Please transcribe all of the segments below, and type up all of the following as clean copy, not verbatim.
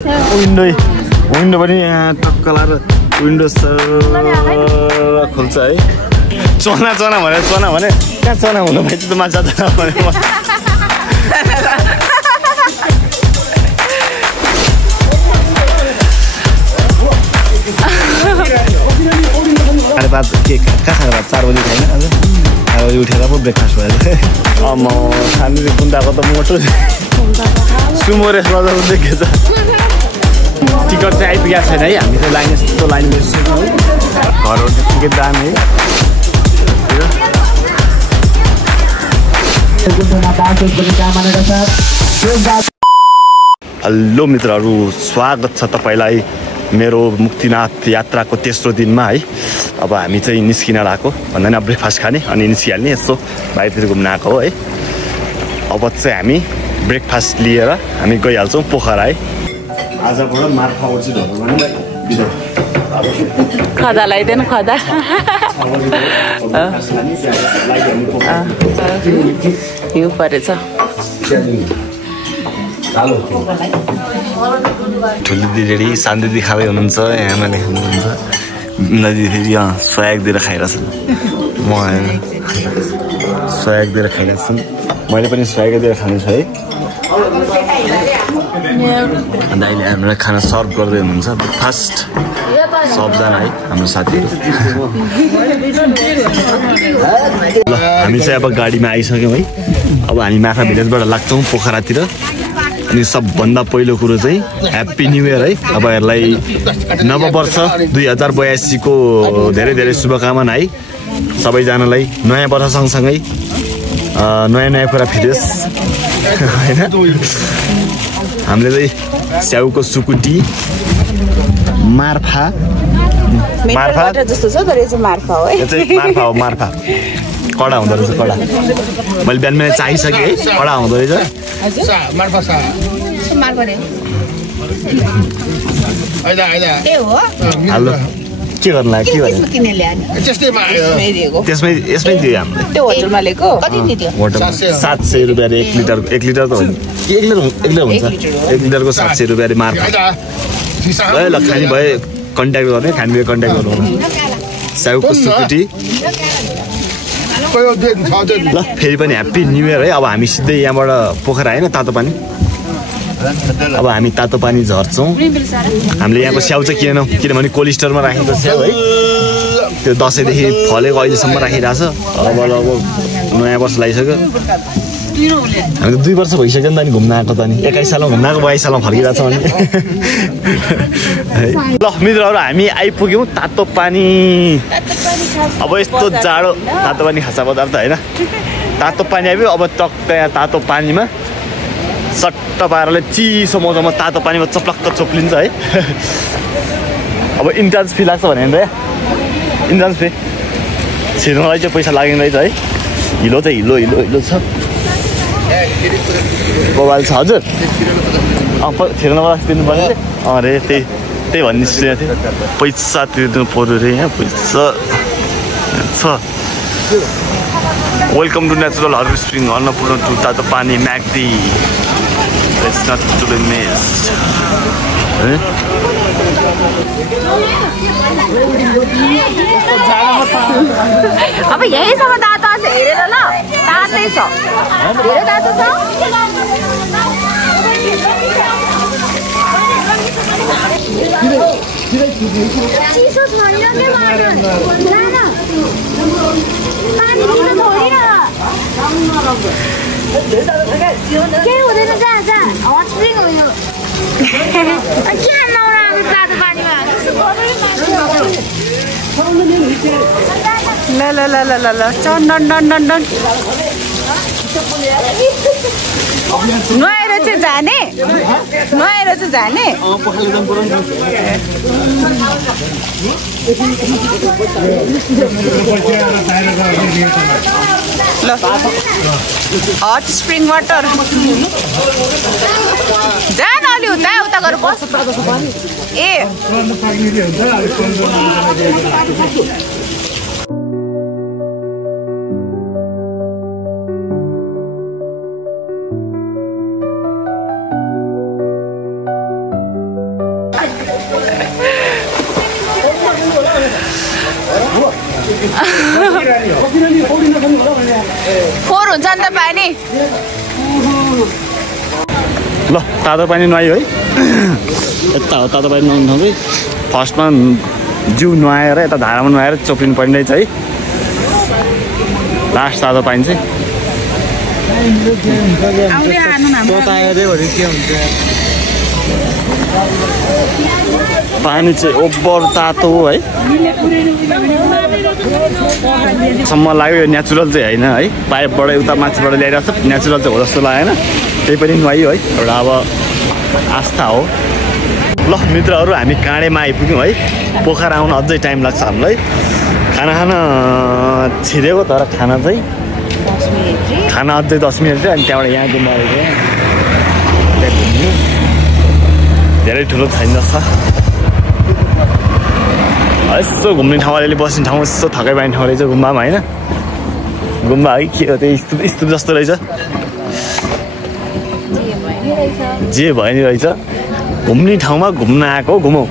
Window पनि यहाँ टक्क लाएर विन्डो खोल्छ है। चना भने कहाँ चना हुनु भएछ त माछा चना भने साढे 5 के कहाँ खाएर 4 बजी खाएन आज 4 बजी उठेर पो ब्रेकफास्ट भयो म खाने गुन्डाको त मोटो सुमो रेसमा त देखेछ। टिकट चाहिँ आइपुगेको छैन है, हामी चाहिँ लाइन यस्तो लाइन बसिसक्यौँ है। घरहरू चाहिँ ठिकै दामी है। हेलो मित्रहरू, स्वागत छ तपाईँलाई मेरो मुक्तिनाथ यात्राको तेस्रो दिनमा है। अब हामी चाहिँ निस्किन लागेको भन्दैन ब्रेकफास्ट खाने अनि निस्किहाल्ने यस्तो बाहिरतिर घुम्न आएको हो है। अब चाहिँ हामी ब्रेकफास्ट लिएर हामी गइहाल्छौँ पोखरा है। आजबाट मार्फा उचित हो भने खदा लगाइदेन खदा हिउँ परेछ। ठुलो दिदी सानो दिदी खाँदै हुनुहुन्छ, आमाले खानुहुन्छ, नदी फेरि यहाँ सहयोग दिएर खाइरहेछ। म सहयोग दिएर खाइरहेको छु, मैले पनि सहयोग दिएर खानेछु है। अन्त अहिले हामीलाई खाना सर्भ गर्दै हुनुहुन्छ ब्रेकफास्ट सबजना है हाम्रो साथीहरू। ल हामी चाहिँ अब गाडीमा आइसक्यौँ है। अब हामी माखा भिलेजबाट लाग्छौँ पोखरातिर। अनि सबभन्दा पहिलो कुरो चाहिँ ह्याप्पी न्यू इयर है। अब यसलाई नववर्ष 2082 को धेरै धेरै शुभकामना है सबैजनालाई। नयाँ वर्ष सँगसँगै नयाँ कुरा फिरोस् होइन। हामीले चाहिँ स्याउको सुकुटी मार्फा जस्तो छ तर यो चाहिँ मार्फा हो है। यो चाहिँ मार्फा कडा हुँदो रहेछ, कडा। मैले बिहान बिहान चाहिसकेँ है, कडा हुँदो रहेछ। हेलो के गर्नु लाग्यो, के त्यसमै यसमै दियो हामीले। त्यो होटलमा लिएको कति नि त्यो? होटल 700 रुपियाँ 1 लिटर त हो नि, 1 लिटर हुन्छ। 1 लिटरको 700 रुपियाँ मार्फा। ल खाने भए कन्ट्याक्ट गर्ने, खाने भए कन्ट्याक्ट गर्नु। स्याउको सुकुटी। ल फेरि पनि ह्याप्पी न्यू इयर है। अब हामी सिधै यहाँबाट पोखरा होइन तातो पानी। अब हामी तातो पानी झर्छौँ। हामीले यहाँको स्याउ चाहिँ किनेनौँ किनभने कोल्ड स्टोरमा राखेको स्याउ है, त्यो दसैँदेखि फलेको अहिलेसम्म राखिरहेछ। अब नयाँ वर्ष लगाइसक्यो, हामी त 2 वर्ष भइसक्यो नि त नि घुम्न आएको त नि। 21 सालमा घुम्न आएको, 22 सालमा फर्किरहेको छ भने। ल मित्रहरू हामी आइपुग्यौँ तातो पानी। अब यस्तो जाडो तातो पानी खासा पदार्थ होइन, तातो पानी आइपुग्यो। अब टक्क यहाँ तातो पानीमा सट्ट पाराले चिसो मौसममा तातो पानीमा चप्लक्क चोप्लिन्छ है। अब इन्ट्रान्स फी लाग्छ भने इन्ट्रान्स फी छिर्नलाई चाहिँ पैसा लाग्दैन रहेछ है। हिलो चाहिँ हिलो छ, मोबाइल छ हजुर। छिर्नबाट तिर्नु पर्ने अरे त्यही भन्ने सुनेको थिएँ। पैसा तिर्नु पऱ्यो अरे यहाँ पैसा छ। Welcome to natural herbal spring Annapurna to Tatopani Myagdi. It's not to be missed. अब यहीसँग तातो छ हेरेर ल, तातै छ, धेरै तातो छ। चिसो छ नि के मार्नु लाना पानी दिनु छोडिरा के हुँदैन। जा हट स्प्रिङ हो यो। के नराम्रो तातो पानीमा ल चन्दन नुहाएर चाहिँ जाने ल हट स्प्रिङ वाटर जा न अलि उता गरेर बस। ए फोहोर हुन्छ नि त पानी ल तातो पानी नुहायो है यता हो तातो पानी नुहाउनु ठाउँ चाहिँ फर्स्टमा जिउ नुहाएर यता धारामा नुहाएर चोप्रिनु पर्ने रहेछ है लास्ट तातो पानी चाहिँ पानी चाहिँ ओभर तातो हो है सम्म लाग्यो यो नेचुरल चाहिँ होइन है पाइपबाट उता माथिबाट ल्याइरहेको छ नेचुरल चाहिँ हो जस्तो लागेन त्यही पनि नुहाइयो है एउटा अब आस्था हो ल मित्रहरू हामी काँडेमा आइपुग्यौँ है पोखरा आउन अझै टाइम लाग्छ हामीलाई खाना खान छिरेको तर खाना चाहिँ खाना अझै 10 मिनट अनि त्यहाँबाट यहाँ घुम्नु आएको घुम्नु धेरै ठुलो छैन छ यसो घुम्ने ठाउँ अलिअलि बस्ने ठाउँ यसो थकाइ पाइने ठाउँ रहेछ गुम्बामा होइन गुम्बा है के हो त्यो स्तूप जस्तो रहेछ जे भयो नि रहेछ घुम्ने ठाउँमा घुम्न आएको घुमौँ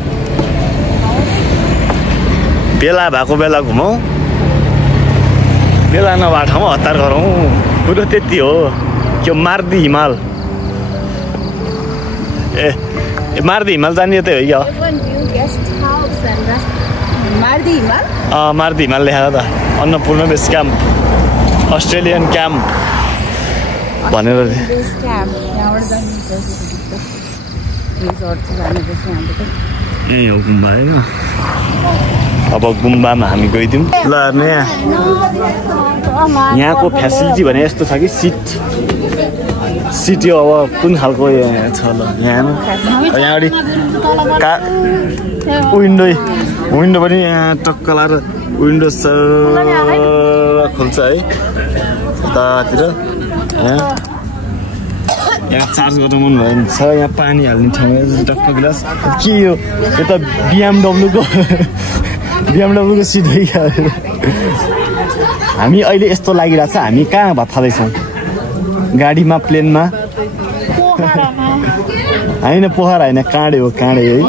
बेला भएको बेला घुमौँ बेला नभएको ठाउँमा हतार गरौँ कुरो त्यति हो त्यो मार्दी हिमाल ए मार्दी हिमाल जाने त हो क्या मार्दी हिमाल लेखाएको त Annapurna base camp Australian camp भनेर ए हो गुम्बा होइन अब गुम्बामा हामी गइदिउँ ल यहाँको फेसिलिटी भने यस्तो छ कि सिट यो अब कुन खालको छ ल यहाँ अगाडि विन्डो पनि यहाँ टक्क लाएर विन्डो खोल्छ है यतातिर यहाँ चार्ज गर्नु मन भयो भने छ यहाँ पानी हाल्ने ठाउँ टक्क गिलास के यो त BMW को सिट है हामी अहिले यस्तो लागिरहेछ हामी कहाँ भत्काउँदैछौँ गाडीमा प्लेनमा होइन पोखरा होइन काँडे हो काँडे है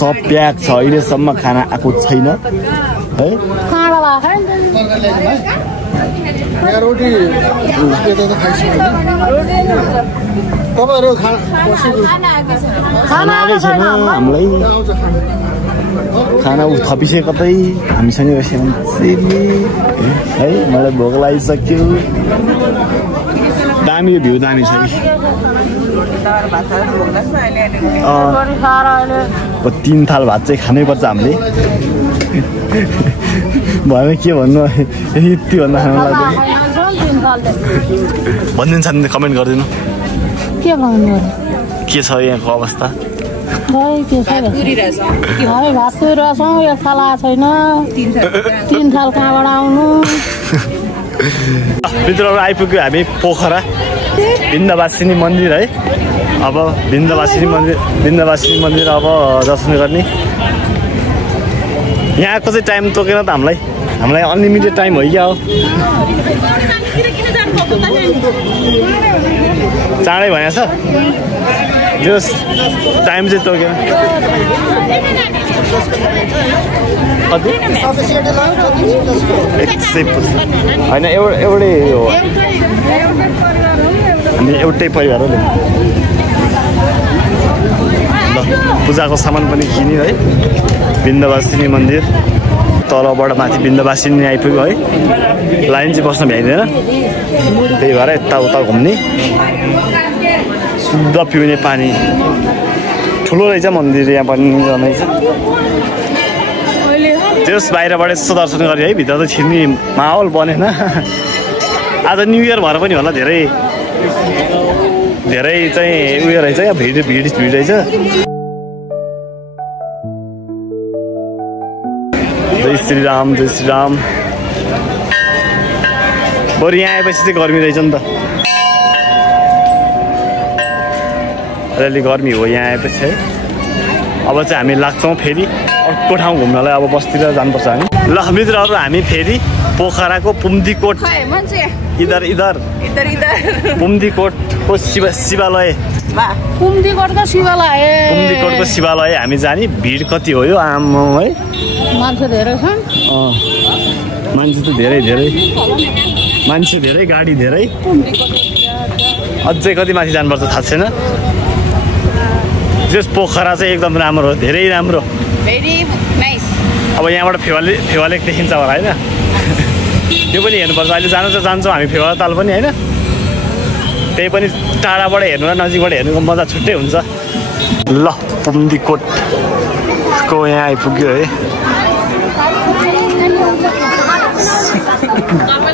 सब प्याक छ अहिलेसम्म खाना आएको छैन है खाना आएकै छैन हामीलाई खाना थपिसक्यो कतै हामीसँग है मलाई भोक लागिसक्यो दामी भ्यू दामी छ कि 3 थाल भात चाहिँ खानै पर्छ हामीले भएन के भन्नु यति भन्दा खानु लाग्यो भनिदिन्छ नि कमेन्ट गरिदिनु के भन्नु के छ यहाँको अवस्था भात तुरिरहेछौँ एक थाल आएको छैन 3 थाल कहाँबाट आउनु मित्रहरू आइपुग्यो हामी पोखरा विन्ध्यवासिनी मन्दिर है अब विन्ध्यवासिनी मन्दिर अब दर्शन गर्ने यहाँको चाहिँ टाइम तोकेन त हामीलाई अनलिमिटेड टाइम हो क्या हो चाँडै भनेको छ त्यो टाइम चाहिँ तोकेन होइन एउटै हो हामी एउटै परिवार हो ल पूजाको सामान पनि किन्यो है विन्ध्यवासिनी मन्दिर तलबाट माथि विन्ध्यवासिनी आइपुग्यो है लाइन चाहिँ बस्न भ्याइँदैन त्यही भएर यताउता घुम्ने शुद्ध पिउने पानी ठुलो रहेछ मन्दिर यहाँ पनि रहेछ त्यस बाहिरबाट यसो दर्शन गऱ्यो है भित्र त छिर्ने माहौल बनेन आज न्यु इयर भएर पनि होला धेरै चाहिँ उयो रहेछ यहाँ भिड रहेछ जय श्रीराम बरु यहाँ आएपछि चाहिँ गर्मी रहेछ नि त अलिअलि गर्मी हो यहाँ आएपछि है अब चाहिँ हामी लाग्छौँ फेरि अर्को ठाउँ घुम्नलाई अब बस्तिर जानुपर्छ हामी ल मित्रहरू हामी फेरि पोखराको पुम्दीकोट इधर पुम्दीकोटको शिवालय पुम्दीकोटको शिवालय हामी जाने भिड कति हो यो आम्म है मान्छे धेरै छन् मान्छे त धेरै मान्छे धेरै गाडी धेरै अझै कति माथि जानुपर्छ थाहा छैन त्यस पोखरा चाहिँ एकदम राम्रो हो धेरै राम्रो अब यहाँबाट फेवा लेक देखिन्छ होला होइन त्यो पनि हेर्नुपर्छ अहिले जान्छौँ हामी फेवा ताल पनि होइन त्यही पनि टाढाबाट हेर्नु र नजिकबाट हेर्नुको मजा छुट्टै हुन्छ ल पुम्दीकोटको यहाँ आइपुग्यो है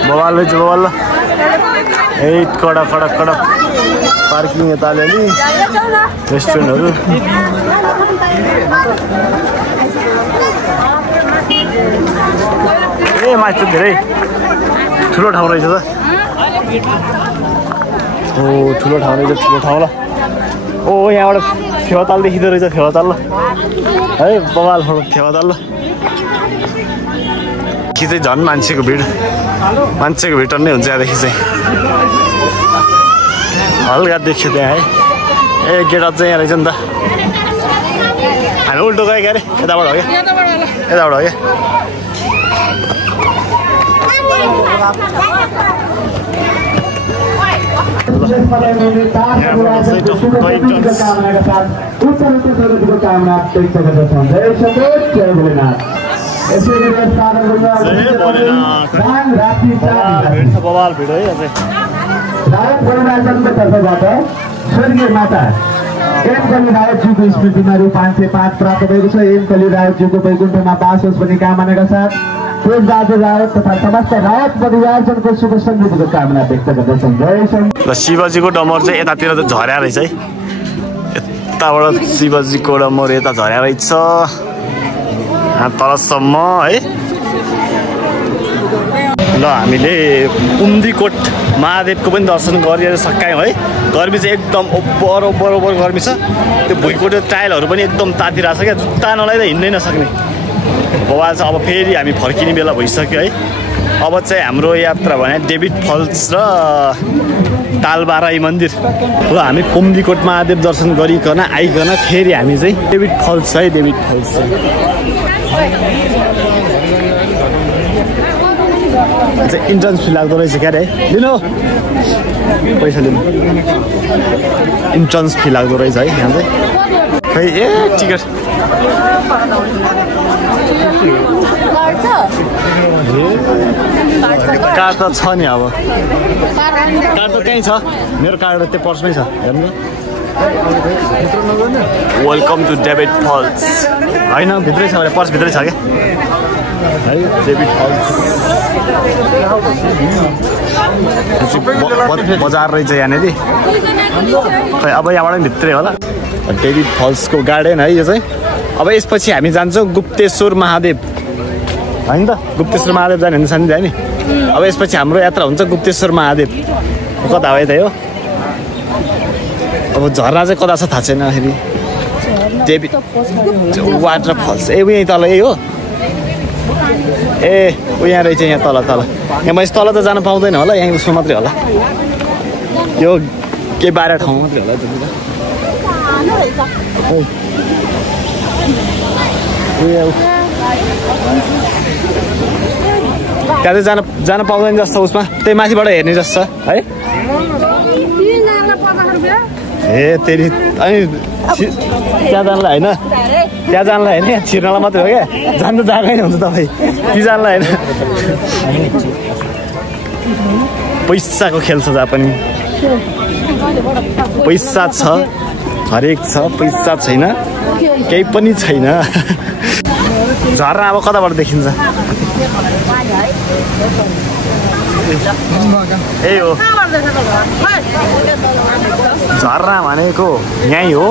बवाल रहेछ बवाल ल ए कडक पार्किङ यता अलिअलि रेस्टुरेन्टहरू ए माथि धेरै ठुलो ठाउँ रहेछ त ओ ठुलो ठाउँ रहेछ ठुलो ठाउँ ल ओ यहाँबाट फेवाताल देखिँदो रहेछ फेवाताल ल है बवाल फेवाताल ल कि चाहिँ झन् मान्छेको भिड टन्नै हुन्छ यहाँदेखि चाहिँ हल्का देखियो त्यहाँ है ए गेट अझै यहाँ रहेछ नि त हामी उल्टो गयो क्या अरे यताबाट हो क्या यताबाट हो क्या बवाल भिड है अझै स्वर्गीय माता एम कली रावतज्यूको स्मृतिमा रु 505 प्राप्त भएको छ। एम कली रावतज्यूको वैकुण्ठमा बास होस् भन्ने कामनाका साथ तेजबहादुर रावत तथा समस्त रावत परिवारजनको शुभ समृद्धिको कामना व्यक्त गर्दछन्। जय शम्भो। ल शिवजीको डमर चाहिँ यतातिर त झर्या रहेछ है यताबाट शिवजीको डमर यता झर्या रहेछ तलसम्म है। ल हामीले पुम्दीकोट महादेवको पनि दर्शन गरेर सकायौँ है। गर्मी चाहिँ एकदम ओभर गर्मी छ। त्यो भुइँकोट टाइलहरू पनि एकदम तातिरहेको छ क्या जुत्ता नलाइदा हिँड्नै नसक्ने बवाल छ। अब फेरि हामी फर्किने बेला भइसक्यो है। अब चाहिँ हाम्रो यात्रा भने डेभिड फल्स र तालबाराई मन्दिर। ल हामी पुम्दीकोट महादेव दर्शन गरिकन आइकन फेरि हामी चाहिँ डेभिड फल्स है डेभिड फल्स इन्ट्रान्स फी लाग्दो रहेछ क्या रे लिनु पैसा लिनु इन्ट्रान्स फी लाग्दो रहेछ है यहाँ चाहिँ खै ए टिकट कार्ड त छ नि अब कार्ड त कहीँ छ मेरो कार्ड त्यो पर्समै छ हेर्नु वेलकम टु डेभिड फल्स होइन भित्रै छ पर्स भित्रै छ क्या है डेभिड फल्स बजार रहेछ यहाँनिर खै अब यहाँबाट पनि भित्रै होला डेभिड फल्सको गार्डन है यो चाहिँ। अब यसपछि हामी जान्छौँ गुप्तेश्वर महादेव होइन त गुप्तेश्वर महादेव जाने हुन्छ नि नि। अब यसपछि हाम्रो यात्रा हुन्छ गुप्तेश्वर महादेव कता हो यता हो। अब झरना चाहिँ कता छ थाहा छैन फेरि डेभिड वाटर फल्स ए उयो तल यही हो ए ऊ यहाँ रहेछ यहाँ तल यहाँ मैले तल त जान पाउँदैन होला यहाँ उसमा मात्रै होला यो के 12 ठाउँ मात्रै होला त्यहाँ चाहिँ जान पाउँदैन जस्तो उसमा त्यही माथिबाट हेर्ने जस्तो है ए तेरि अनि त्यहाँ जानलाई होइन त्यहाँ जानलाई होइन यहाँ छिर्नलाई मात्रै हो क्या जान त जाएकै हुन्छ तपाईँ ती जानलाई होइन पैसाको खेल छ जहाँ पनि पैसा छ हरेक छ पैसा छैन केही पनि छैन। झरना अब कताबाट देखिन्छ ए हो झरना भनेको यहीँ हो।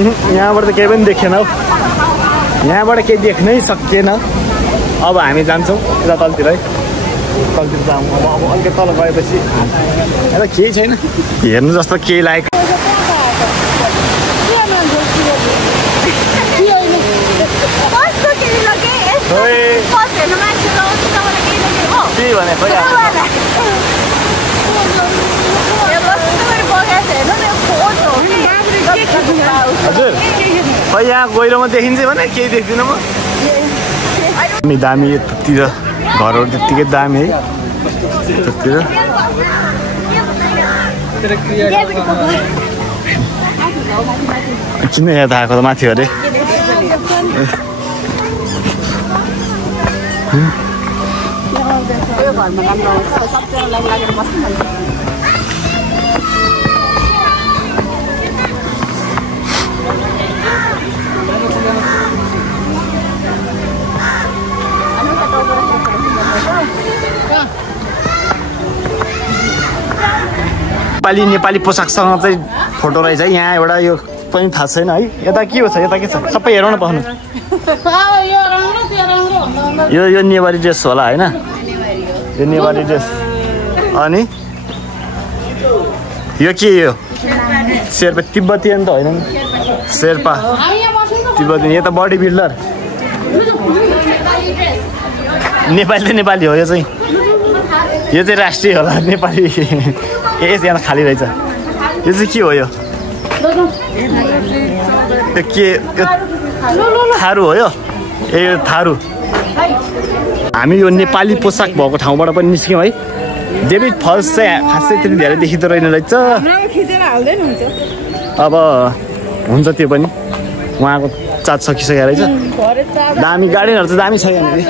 यहाँबाट त केही पनि देखेन हौ यहाँबाट केही देख्नै सकिएन अब हामी जान्छौँ यता तलतिर है तलतिर जाउँ अब अलिकति तल गएपछि यता केही छैन हेर्नु जस्तो केही लागेको के भने खोइ हजुर खै यहाँ गहिरोमा देखिन्छ भने केही देख्दिनँ म दामी दामी यतातिर घरहरू त्यत्तिकै दामी है त्यतातिर किन यता आएको त माथि अरे नेपाली पोसाकसँग चाहिँ फोटो रहेछ है यहाँ एउटा यो पनि थाहा छैन है यता के हो छ यता के छ सबै हेरौँ न पाउनु यो नेवारी ड्रेस होला होइन यो नेवारी ड्रेस अनि यो के यो शेर्पा तिब्बतीयन त होइन नि शेर्पा तिब्बती यो त बडी बिल्डर नेपाली त नेपाली हो यो चाहिँ राष्ट्रिय होला नेपाली यहाँ खाली रहेछ यो चाहिँ के हो यो के थारू हो यो ए थारू हामी यो नेपाली पोसाक भएको ठाउँबाट पनि निस्क्यौँ है डेभिड फल्स चाहिँ खासै त्यति धेरै देखिँदो रहेन रहेछ अब हुन्छ त्यो पनि उहाँको चाट सकिसकेको रहेछ दामी गार्डनहरू चाहिँ दामी छ यहाँनिर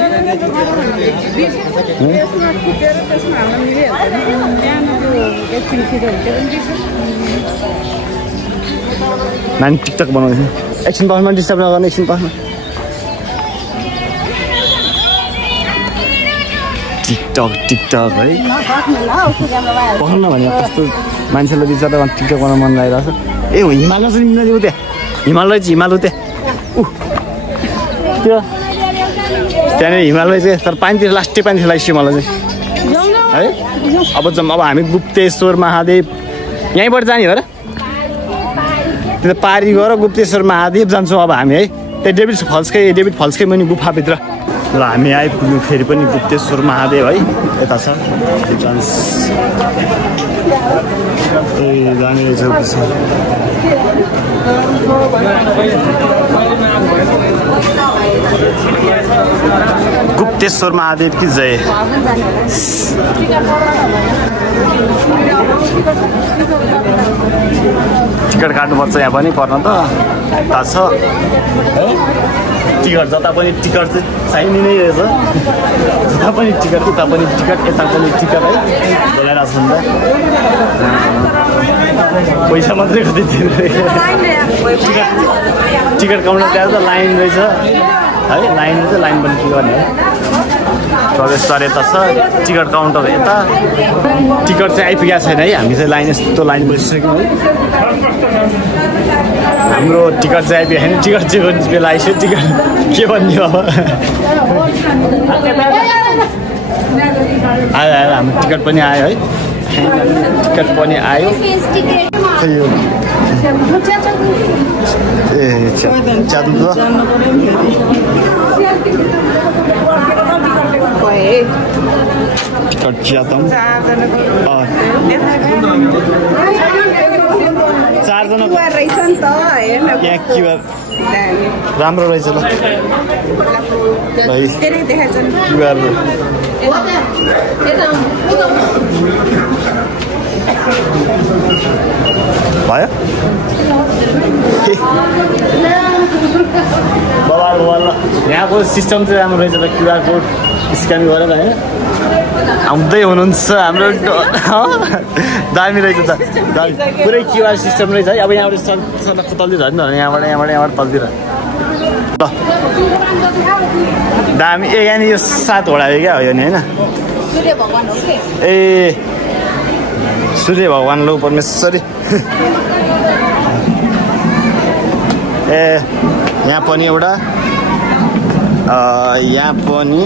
नानी टिकटक बनाउँदैछ एकछिन पासमा डिस्टर्ब नगर्ने एकछिन पासमा टिकटक है पढ्न भने कस्तो मान्छेलाई बिचरा टिकटक बनाउन मन लागिरहेको छ ए हो हिमाल छ नि मिलाइदियो त्यहाँ हिमाल रहेछ हिमाल त्यहाँ त्यो त्यहाँनिर हिमाल रहेछ तर पानीतिर लास्टै पानी थियो हिमाल चाहिँ है अब हामी गुप्तेश्वर महादेव यहीँबाट जाने हो र त्यो पारी गएर गुप्तेश्वर महादेव जान्छौँ अब हामी है त्यो डेभिड फल्सकै मुनि गुफाभित्र ल हामी आइपुग्यौँ फेरि पनि गुप्तेश्वर महादेव है यता छ जाने रहेछ गुप्तेश्वर महादेव की जय टिकट काट्नुपर्छ यहाँ पनि पर्न त थाहा छ टिकट जता पनि टिकट चाहिँ चाहिने नै रहेछ जता पनि टिकट उता पनि टिकट यता पनि टिकट है बोलाइरहेको छ नि त पैसा मात्रै कति टिकट काउन्टर त्यहाँ त लाइन रहेछ है लाइन चाहिँ लाइन पनि के गर्ने है प्रवेशद्वार यता छ टिकट काउन्टर यता टिकट चाहिँ आइपुगेको छैन है हामी चाहिँ लाइन यस्तो लाइन बसिसक्यौँ है हाम्रो टिकट चाहिँ आइपुगेको छैन टिकट चाहिँ बेला आइसक्यो टिकट के भन्ने अब आयो आयो हाम्रो टिकट पनि आयो है टिकट पनि आयो ए च्यादुङ टिकट च्यादुङ चारजना रहेछ नि त यहाँ क्युआर राम्रो रहेछ ल क्युआर भयो बवाल यहाँको सिस्टम चाहिँ राम्रो रहेछ त क्युआर कोड स्क्यान गरेर होइन आउँदै हुनुहुन्छ हाम्रो दामी रहेछ त पुरै क्युआर सिस्टम रहेछ है अब यहाँबाट सडकको तलतिर होइन यहाँबाट तलतिर ल दामी ए यहाँनिर यो 7 वटा हो क्या हो यो नि होइन ए सूर्य भगवान लौ परमेश्वरी ए यहाँ पनि एउटा यहाँ पनि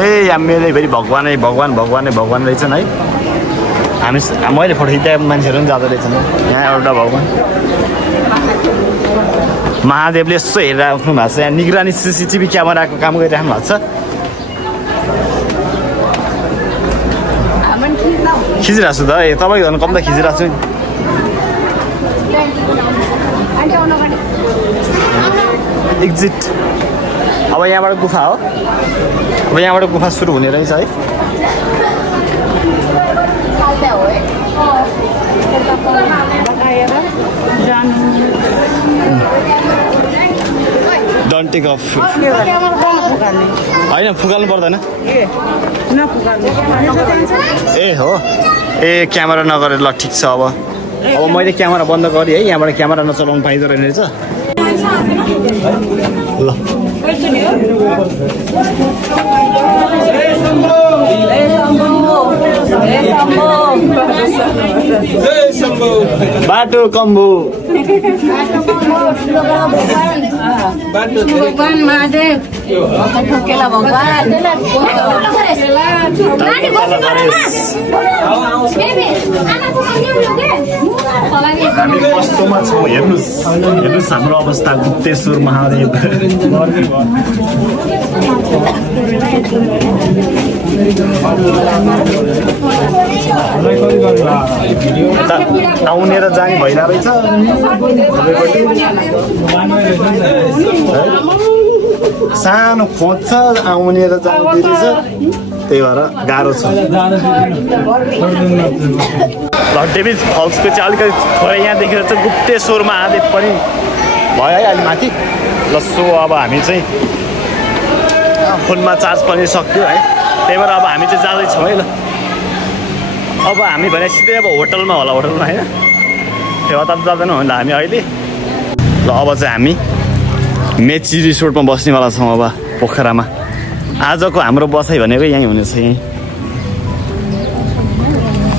ए यहाँ मेरो फेरि भगवानै भगवान रहेछन् है हामी मैले फोटो खिच्दा मान्छेहरू पनि जाँदो रहेछन् यहाँ एउटा भगवान महादेवले यसो हेरिराख्नु भएको छ यहाँ निगरानी CCTV क्यामेराको काम गरिराख्नु भएको छ खिचिरहेको छु त ए तपाईँको झन् कम त खिचिरहेको छु एक्जिट अब यहाँबाट गुफा हो अब यहाँबाट गुफा सुरु हुने रहेछ है डोन्ट टेक अफ होइन फुकाल्नु पर्दैन ए हो ए क्यामेरा नगरेर ल ठिक छ अब मैले क्यामेरा बन्द गरेँ है यहाँबाट क्यामेरा नचलाउनु पाइँदो रहेछ ल बाटो कम्बु भगवान महादेव ठोकेला भगवान हामी कस्तोमा छौँ हेर्नुहोस् हाम्रो अवस्था गुप्तेश्वर महादेव आउने र जाने भइरहेको रहेछ सानो खोज छ आउने र जाने रहेछ त्यही भएर गाह्रो छ डेभिज फल्सको चाहिँ अलिकति थोरै यहाँ देखेर चाहिँ गुप्तेश्वर महादेव पनि भयो है अलि माथि ल सो अब हामी चाहिँ फोनमा चार्ज पनि सक्यो है त्यही भएर अब हामी चाहिँ जाँदैछौँ है ल अब हामी भने सिधै अब होटलमा होला होटलमा होइन त्यो त जाँदैनौँ होला हामी अहिले ल अब चाहिँ हामी मेची रिसोर्टमा बस्नेवाला छौँ अब पोखरामा आजको हाम्रो बसाइ भनेको यहीँ हुनेछ यहीँ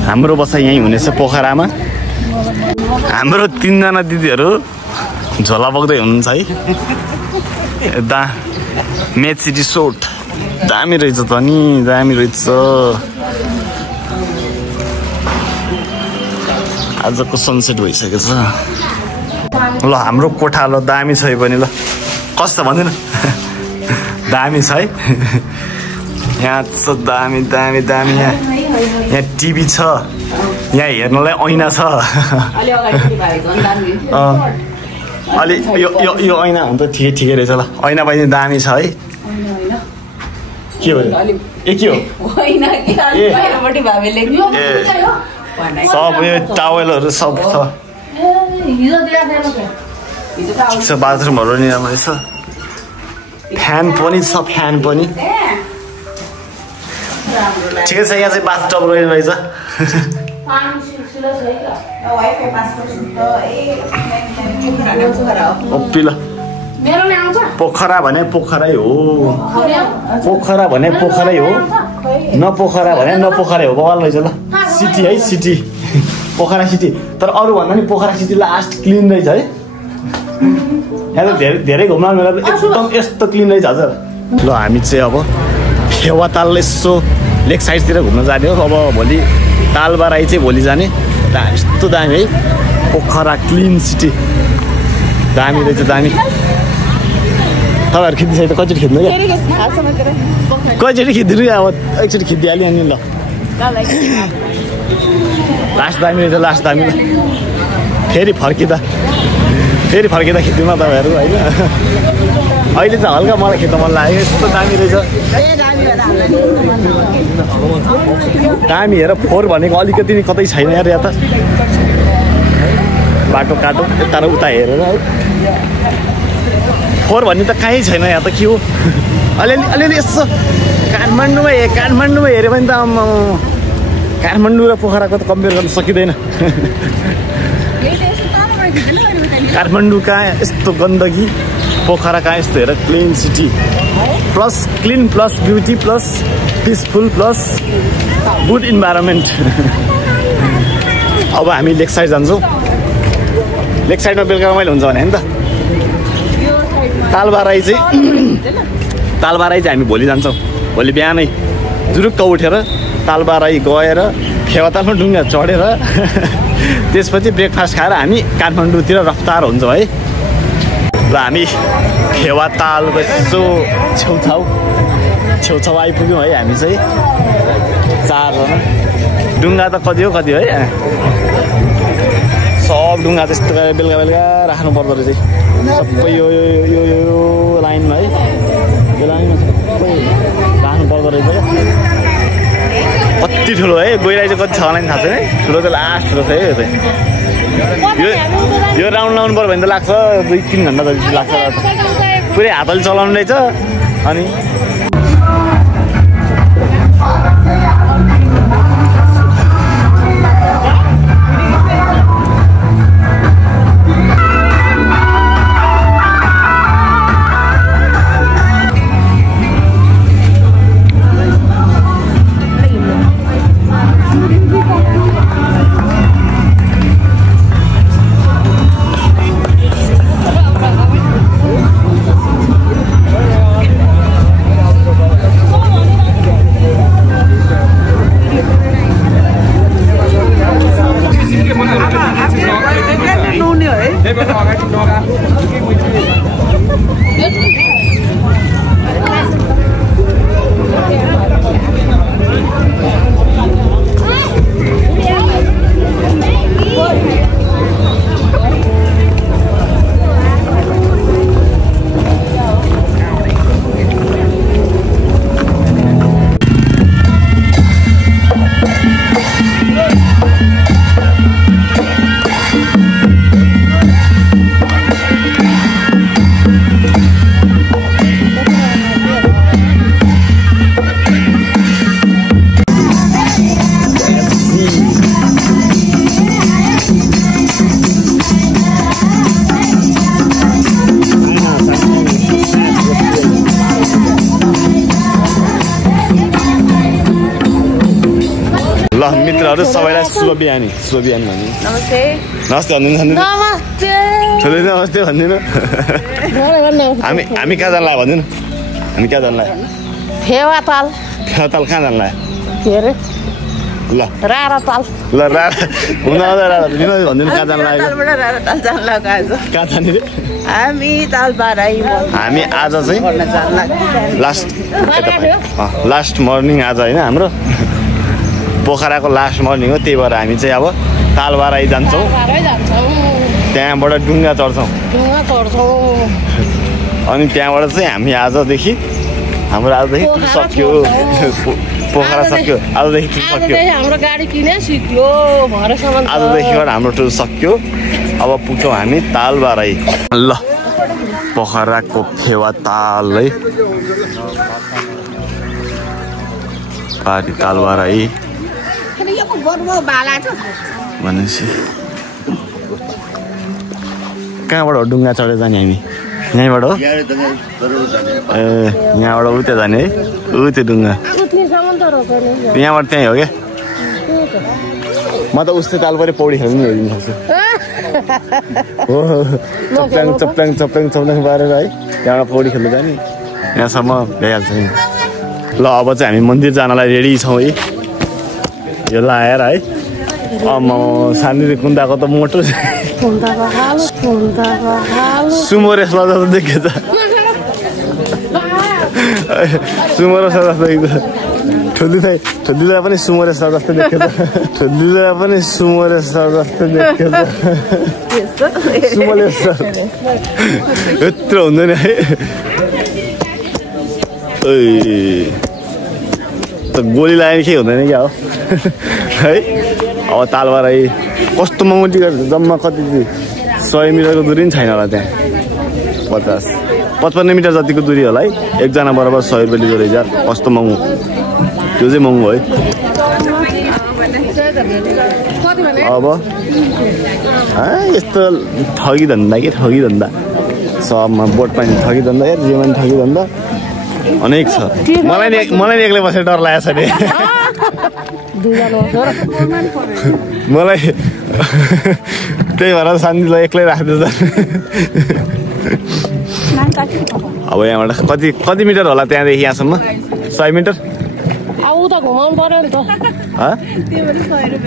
हाम्रो बसाइ यहीँ हुनेछ पोखरामा हाम्रो 3 जना दिदीहरू झोला बोक्दै हुनुहुन्छ है मेची रिसोर्ट दामी रहेछ त नि दामी रहेछ आजको सनसेट भइसकेको छ ल हाम्रो कोठा ल दामी छ पनि ल कस्तो भन्दैन दामी छ है यहाँ छ दामी दामी दामी यहाँ टिभी छ यहाँ हेर्नलाई ऐना छ अलि यो ऐना हुन त ठिकै रहेछ ल ऐना पनि दामी छ है के हो ए के हो सब यो टावेलहरू सब छ बाथरुमहरू नि राम्रो छ फ्यान पनि छ फ्यान पनि ठिकै छ यहाँ चाहिँ बाथटब रहेछ पोखरा भने पोखरै हो पोखरा भने पोखरै हो न पोखरा भने न पोखरै हो बवाल रहेछ ल सिटी है सिटी पोखरा सिटी तर अरू भन्दा नि पोखरा सिटी लास्ट क्लिन रहेछ है यहाँ त धेरै घुम्न मेला एकदम यस्तो क्लिन रहेछ हजुर ल हामी चाहिँ अब फेवाताल यसो लेक साइडतिर घुम्न जाने हो अब भोलि तालबाराई चाहिँ भोलि जाने यस्तो दामी है पोखरा क्लिन सिटी दामी रहेछ दामी तपाईँहरू खिच्दैछ त कतिचोटि खिच्नु क्या कतिचोटि खिचिदिनु अब एकचोटि खिचिदिइहाल्यो नि ल लास्ट दामी रहेछ लास्ट दामी फेरि फर्किँदा खिच्नु न तपाईँहरू होइन अहिले चाहिँ हल्का मलाई खिच्न मन लाग्यो यस्तो दामी रहेछ दामी हेर फोहोर भनेको अलिकति कतै छैन यार यहाँ त बाटो काटो यता र उता हेरेर है फोहोर भन्ने त कहीँ छैन यहाँ त के हो अलिअलि यसो काठमाडौँमा हेऱ्यो भने त काठमाडौँ र पोखराको त कम्पेयर गर्न सकिँदैन काठमाडौँ कहाँ यस्तो गन्दगी पोखरा कहाँ यस्तो हेर clean city plus clean plus beauty plus peaceful plus good environment अब हामी लेक साइड जान्छौँ लेक साइडमा बेलुका रमाइलो हुन्छ भने नि त तालबाराई चाहिँ हामी भोलि जान्छौँ भोलि बिहानै जुरुक्क उठेर तालबाराई गएर फेवातालमा डुङ्गा चढेर त्यसपछि ब्रेकफास्ट खाएर हामी काठमाडौँतिर रफ्तार हुन्छौँ है ल हामी फेवातालको यसो छेउछाउ आइपुग्यौँ है हामी चाहिँ 4 जना डुङ्गा त कति हो है सब डुङ्गा त्यस्तो गरेर बेलुका राख्नु पर्दो रहेछ सबै यो लाइनमा है यो लाइनमा सबै राख्नु पर्दो रहेछ क्या कति ठुलो है गइरहेको चाहिँ कति छ होला नि थाहा छैन ठुलो त लास्ट ठुलो छ है यो राउन्ड लाउनु पर्यो भने त लाग्छ 2-3 घन्टा जति लाग्छ पुरै हातले चलाउनु रहेछ अनि ल मित्रहरू सबैलाई शुभ बिहानी भन्नु नमस्ते भन्दिनु नमस्ते भन्दिनु हामी कहाँ जान्ला भन्दिनु हामी कहाँ जान्ला फेवाताल कहाँ जान्ला ल राराताल ल रारा भन्दिनु कहाँ जान्ला कहाँ जाने हामी तालबाराई हामी आज चाहिँ लास्ट मर्निङ आज होइन हाम्रो पोखराको लास्ट मर्निङ हो त्यही भएर हामी चाहिँ अब तालबाराई जान्छौँ त्यहाँबाट डुङ्गा चढ्छौँ अनि त्यहाँबाट चाहिँ हामी आजदेखि हाम्रो आजदेखि सक्यो पोखरा सक्यो आजदेखि सक्यो हाम्रो गाडी किने सिक्यो आजदेखिबाट हाम्रो टुर सक्यो अब पुग्छौँ हामी तालबाराई ल पोखराको फेवाताल है पारी तालबाराई भनेपछि कहाँबाट डुङ्गा चढेर जाने हामी यहीँबाट हो ए यहाँबाट उता जाने है त्यो डुङ्गा यहाँबाट त्यहीँ हो क्या म त उस्तै तालबारी पौडी खेल्नु हेरिदिनु सक्छु हो चप्लाङ पारेर है त्यहाँबाट पौडी खेल्नु जाने यहाँसम्म भइहाल्छ नि ल अब चाहिँ हामी मन्दिर जानलाई रेडी छौँ है यो लाएर है सानोदेखि कुन्दाको त मोटो सुमो रेसलर जस्तो देखेछ सुमो रेसलर जस्तो देखेछ ठुलीलाई पनि सुमो रेसलर जस्तो देखेछ सुमो रेसलर यत्रो हुँदैन है त गोली लगाएर केही हुँदैन क्या हो है अब तालबाराई कस्तो महँगो टिकट जम्मा कति 100 मिटरको दूरी पनि छैन होला त्यहाँ 55 मिटर जतिको दूरी होला है एकजना बराबर 100 रुपियाँ लिँदो रहेछ कस्तो महँगो त्यो चाहिँ महँगो है अब यस्तो ठगी धन्दा सबमा बोट पानी ठगी धन्दा जीवन ठगी धन्दा अनेक छ मलाई एक्लै बसेर डर लागेको छ नि त्यही भएर शान्तिलाई एक्लै राख्दैछ अब यहाँबाट कति मिटर होला त्यहाँदेखि यहाँसम्म 100 मिटर ऊ त घुमाउनु पर्यो नि त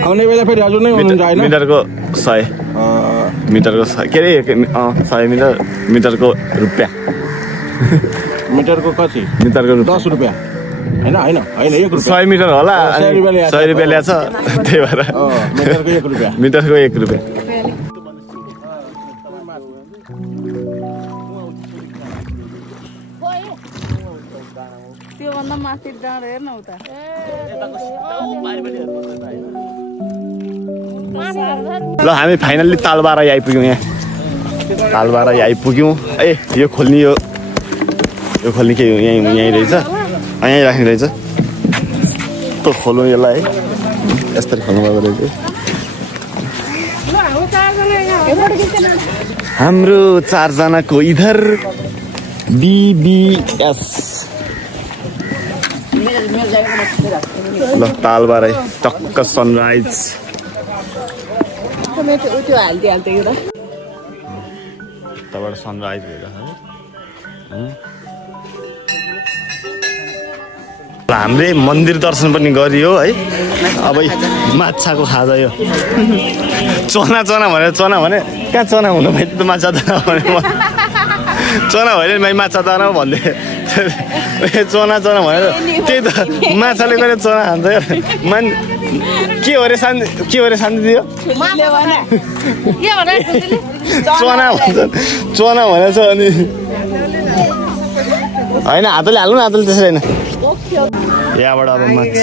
आउने बेला फेरि हजुर नै हुनुहुन्छ हैन मिटरको 100 मिटरको के अरे 100 मिटरको रुपियाँ मिटरको कति मिटरको 10 रुपियाँ हैन 1 रुपियाँ 100 मिटर होला 100 रुपियाँ ल्याछ त्यही भएर मिटरको 1 रुपियाँ मिटरको 1 रुपियाँ त्यो भन्दा माथि डाँड हेर्न उता ल हामी फाइनल्ली तालबारा आइपुग्यौँ यहाँ तालबारा आइपुग्यौँ ए यो खोल्ने के यहीँ रहेछ यहीँ राख्ने रहेछ यस्तो खोल्नु यसलाई है यस्तरी खोल्नु भएको रहेछ हाम्रो 4 जनाको इधर BBS ल तालबारा टक्क सनराइज तबाट सनराइज भइरहेछ हामीले मन्दिर दर्शन पनि गरियो है अब माछाको खाजा यो चना भने कहाँ चना हुनु भाइ त माछा दाना भने चना होइन भाइ माछा दाना भन्दै चना भनेर त्यही त माछाले गरेर चना खान्छ के हो रे शान्ति दियो चना भनेछ अनि होइन हातले हाल्नु न हातले त्यसरी होइन यहाँबाट अब माछा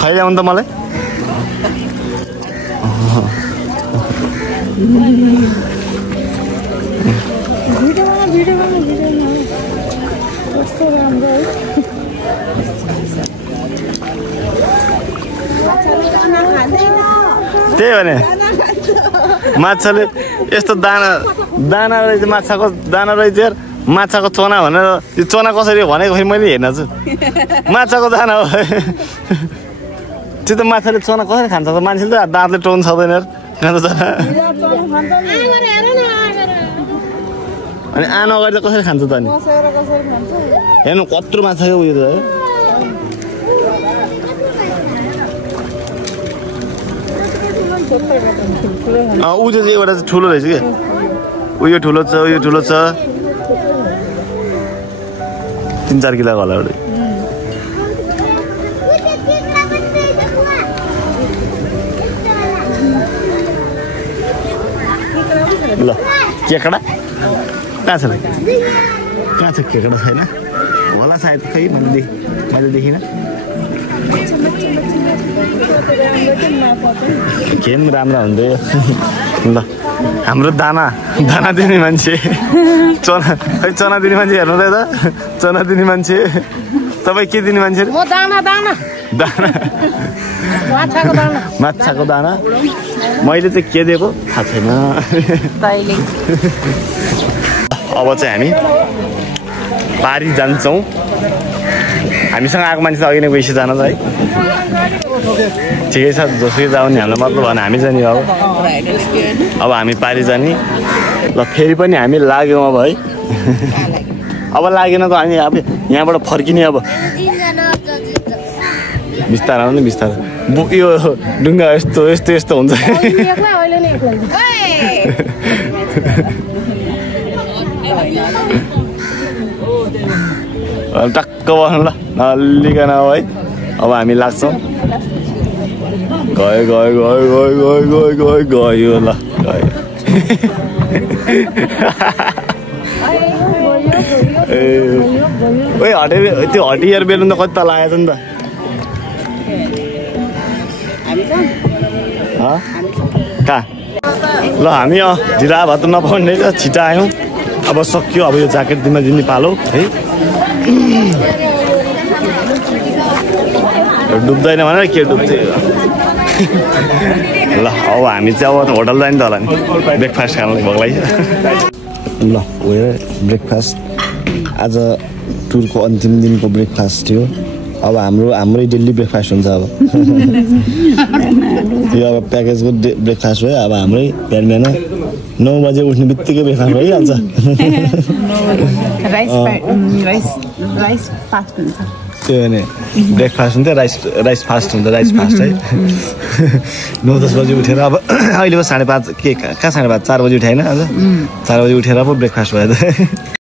खाइल्याउनु त मलाई त्यही भने माछाले यस्तो दाना रहेछ माछाको दाना रहेछ यार माछाको चना भनेर यो चना कसरी भनेको फेरि मैले हेर्न छु माछाको दाना हो त्यो त माछाले चना कसरी खान्छ त मान्छेले त दाँतले टोन सक्दैन यार खान्छ चना अनि आनो अगाडि त कसरी खान्छ त अनि हेर्नु कत्रो माछाको उयो त है ऊ चाहिँ एउटा चाहिँ ठुलो रहेछ क्या उयो ठुलो छ 3-4 किलोको होला एउटा ल केकडा कहाँ छ केकडा छैन होला सायद खै मैले देखिनँ खेम राम्रो हुँदै ल हाम्रो दाना दिने मान्छे चना दिने मान्छे हेर्नु त चना दिने मान्छे तपाईँ के दिने मान्छे माछाको दाना मैले चाहिँ के दिएको थाहा छैन अब चाहिँ हामी पारी जान्छौँ हामीसँग आएको मान्छे त अघि नै गइसक्यो जान त है ठिकै छ जसरी जाऊ नि हामीलाई मतलब भने हामी जाने अब हामी पारी जाने ल फेरि पनि हामी लाग्यौँ अब है अब लागेन त हामी अब यहाँबाट फर्किने अब बिस्तारै आउनु बिस्तारै यो ढुङ्गा यस्तो हुन्छ टक्क बस्नु ल नलिकन है अब हामी लाग्छौँ गयो ल गयो त्यो हटियर बेलुन त कति तल आएछ नि त कहाँ ल हामी ढिला भात नपाउने छिटो आयौँ अब सक्यो अब यो ज्याकेट दिनमा दिने पालो है डुब्दैन भनेर के डुब्थ्यो ल अब हामी चाहिँ अब होटल जाने त होला नि ब्रेकफास्ट खानु भएको लागि ल ब्रेकफास्ट आज टुरको अन्तिम दिनको ब्रेकफास्ट थियो अब हाम्रै डेली ब्रेकफास्ट हुन्छ अब यो अब प्याकेजको ब्रेकफास्ट भयो अब हाम्रै बिहान 9 बजे उठ्ने बित्तिकै ब्रेकफास्ट भइहाल्छ राइस फास्ट हुन्छ त्यो भने ब्रेकफास्ट हुन्छ राइस फास्ट हुन्छ राइस फास्ट है 9-10 बजे उठेर अब अहिले पो 5:30 के कहाँ 5:30 4 बजे उठाएन आज 4 बजे उठेर पो ब्रेकफास्ट भयो त